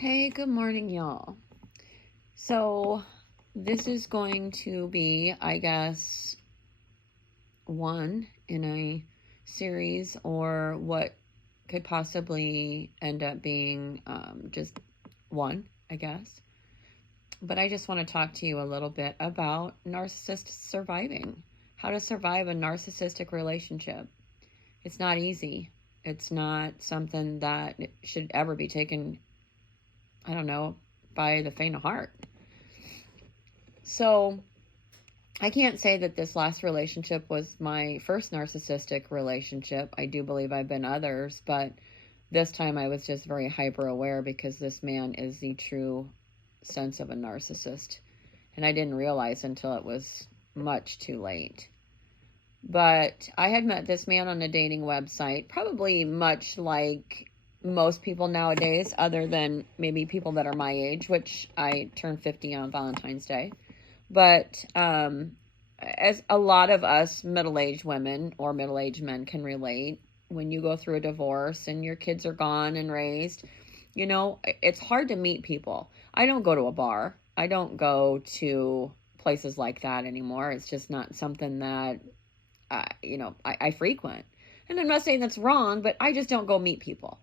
Hey, good morning, y'all. So, this is going to be, I guess, one in a series, or what could possibly end up being just one, I guess. But I just want to talk to you a little bit about narcissist surviving, how to survive a narcissistic relationship. It's not easy. It's not something that should ever be taken, I don't know, by the faint of heart. So, I can't say that this last relationship was my first narcissistic relationship. I do believe I've been others, but this time I was just very hyper aware because this man is the true sense of a narcissist. And I didn't realize until it was much too late. But I had met this man on a dating website, probably much like most people nowadays, other than maybe people that are my age, which I turned 50 on Valentine's Day. But as a lot of us middle-aged women or middle-aged men can relate, when you go through a divorce and your kids are gone and raised, it's hard to meet people. I don't go to a bar. I don't go to places like that anymore. It's just not something that, I frequent. And I'm not saying that's wrong, but I just don't go meet people.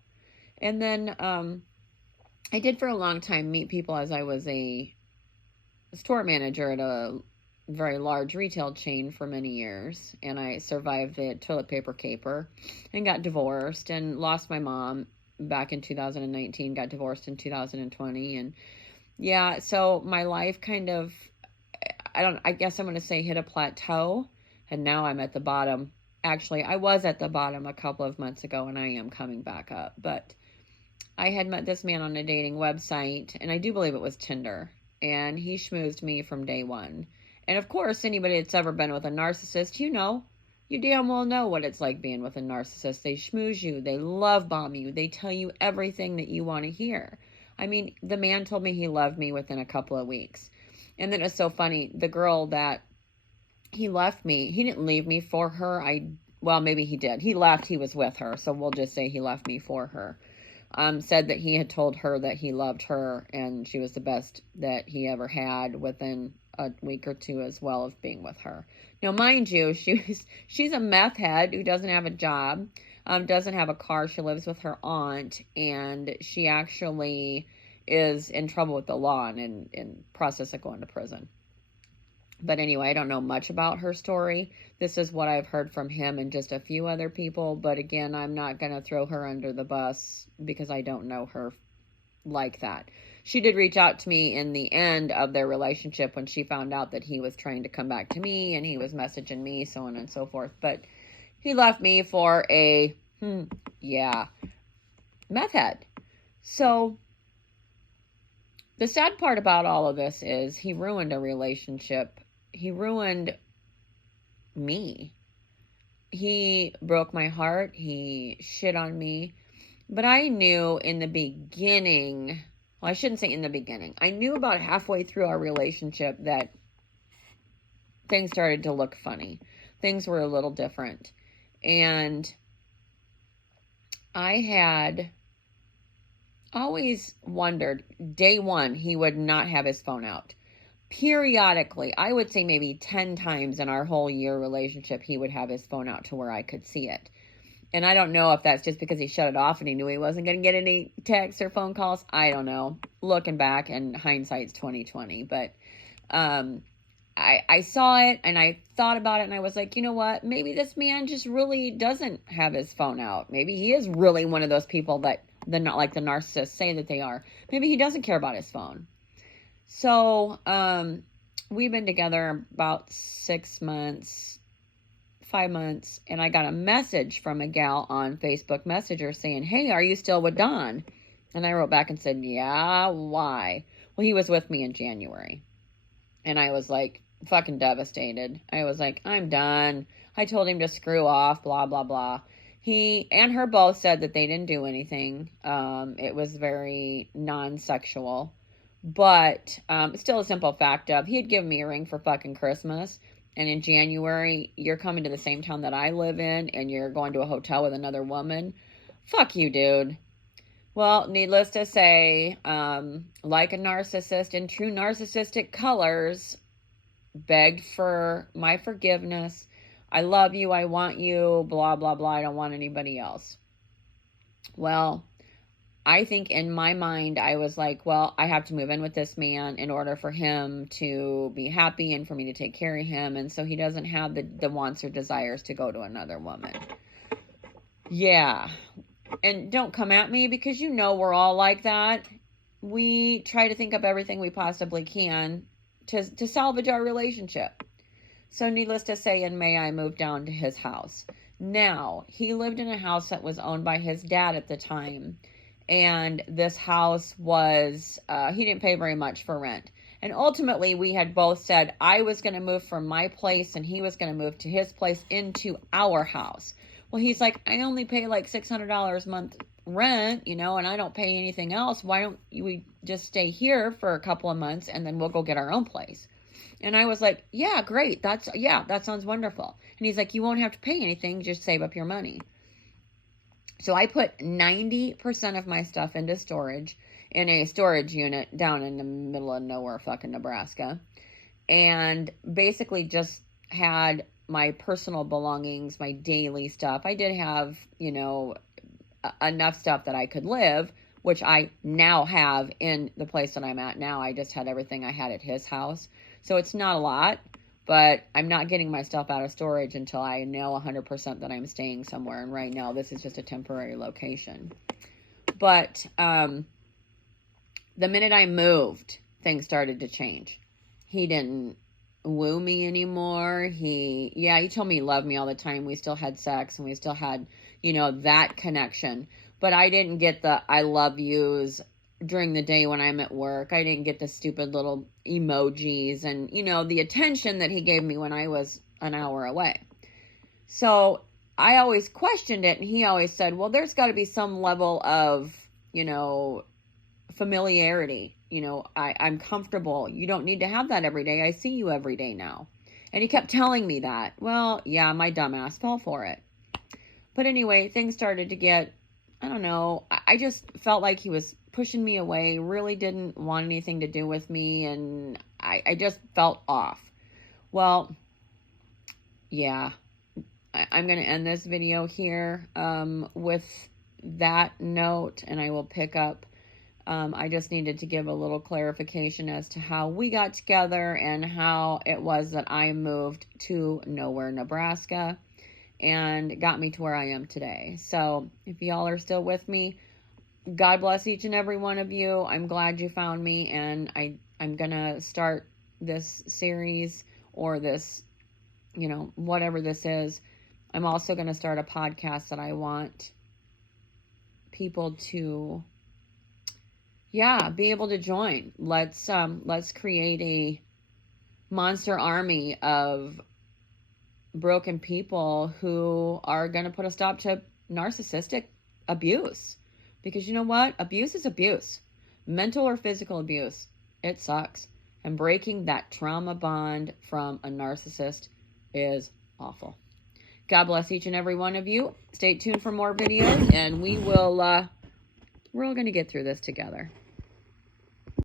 And then I did for a long time meet people as I was a store manager at a very large retail chain for many years, and I survived the toilet paper caper and got divorced and lost my mom back in 2019, got divorced in 2020. And yeah, so my life kind of, I guess I'm going to say, hit a plateau, and now I'm at the bottom. Actually, I was at the bottom a couple of months ago, and I am coming back up. But I had met this man on a dating website, and I do believe it was Tinder, and he schmoozed me from day one. And of course, anybody that's ever been with a narcissist, you damn well know what it's like being with a narcissist. They schmooze you, they love bomb you, they tell you everything that you want to hear. I mean, the man told me he loved me within a couple of weeks. And then it's so funny, the girl that he left me, he didn't leave me for her. Well, maybe he did. He left, he was with her, so we'll just say he left me for her. Said that he had told her that he loved her and she was the best that he ever had within a week or two as well of being with her. Now, mind you, she's a meth head who doesn't have a job, doesn't have a car. She lives with her aunt, and she actually is in trouble with the law and in process of going to prison. But anyway, I don't know much about her story. This is what I've heard from him and just a few other people. But again, I'm not going to throw her under the bus because I don't know her like that. She did reach out to me in the end of their relationship when she found out that he was trying to come back to me and he was messaging me, so on and so forth. But he left me for a, meth head. So the sad part about all of this is he ruined a relationship. He ruined me. He broke my heart. He shit on me. But I knew in the beginning, well, I shouldn't say in the beginning. I knew about halfway through our relationship that things started to look funny. Things were a little different. And I had always wondered, day one, he would not have his phone out. Periodically, I would say maybe 10 times in our whole year relationship, he would have his phone out to where I could see it. And I don't know if that's just because he shut it off and he knew he wasn't going to get any texts or phone calls. I don't know. Looking back, and hindsight's 2020. But I saw it and I thought about it and I was like, you know what? Maybe this man just really doesn't have his phone out. Maybe he is really one of those people that not like the narcissists say that they are. Maybe he doesn't care about his phone. So we've been together about 6 months, 5 months, and I got a message from a gal on Facebook Messenger saying, hey, are you still with Don? And I wrote back and said, yeah, why? Well, he was with me in January. And I was like fucking devastated. I was like, I'm done. I told him to screw off, blah, blah, blah. He and her both said that they didn't do anything. It was very non-sexual. But still a simple fact of, he had given me a ring for fucking Christmas. And in January, you're coming to the same town that I live in and you're going to a hotel with another woman. Fuck you, dude. Well, needless to say, like a narcissist in true narcissistic colors, begged for my forgiveness. I love you. I want you. Blah, blah, blah. I don't want anybody else. Well, I think in my mind, I was like, well, I have to move in with this man in order for him to be happy and for me to take care of him. And so he doesn't have the wants or desires to go to another woman. Yeah. And don't come at me because you know we're all like that. We try to think up everything we possibly can to salvage our relationship. So needless to say, in May, I moved down to his house. Now, he lived in a house that was owned by his dad at the time. And this house was, he didn't pay very much for rent. And ultimately, we had both said I was going to move from my place and he was going to move to his place into our house. Well, he's like, I only pay like $600 a month rent, you know, and I don't pay anything else. Why don't we just stay here for a couple of months and then we'll go get our own place? And I was like, yeah, great. That sounds wonderful. And he's like, you won't have to pay anything. Just save up your money. So I put 90% of my stuff into storage in a storage unit down in the middle of nowhere, fucking Nebraska. And basically just had my personal belongings, my daily stuff. I did have, you know, enough stuff that I could live, which I now have in the place that I'm at now. I just had everything I had at his house. So it's not a lot, but I'm not getting my stuff out of storage until I know 100% that I'm staying somewhere. And right now, this is just a temporary location. But the minute I moved, things started to change. He didn't woo me anymore. He told me he loved me all the time. We still had sex and we still had, you know, that connection. But I didn't get the I love yous during the day when I'm at work. I didn't get the stupid little emojis and, you know, the attention that he gave me when I was an hour away. So I always questioned it, and he always said, well, there's got to be some level of, you know, familiarity. You know, I'm comfortable. You don't need to have that every day. I see you every day now. And he kept telling me that. Well, yeah, my dumbass fell for it. But anyway, things started to get, I don't know, I just felt like he was pushing me away, really didn't want anything to do with me, and I just felt off. Well, yeah, I'm going to end this video here with that note, and I will pick up. I just needed to give a little clarification as to how we got together and how it was that I moved to nowhere, Nebraska, and got me to where I am today. So if y'all are still with me, God bless each and every one of you. I'm glad you found me, and I'm going to start this series or this, you know, whatever this is. I'm also going to start a podcast that I want people to, be able to join. Let's create a monster army of broken people who are going to put a stop to narcissistic abuse. Because you know what? Abuse is abuse. Mental or physical abuse. It sucks. And breaking that trauma bond from a narcissist is awful. God bless each and every one of you. Stay tuned for more videos, and we're all going to get through this together.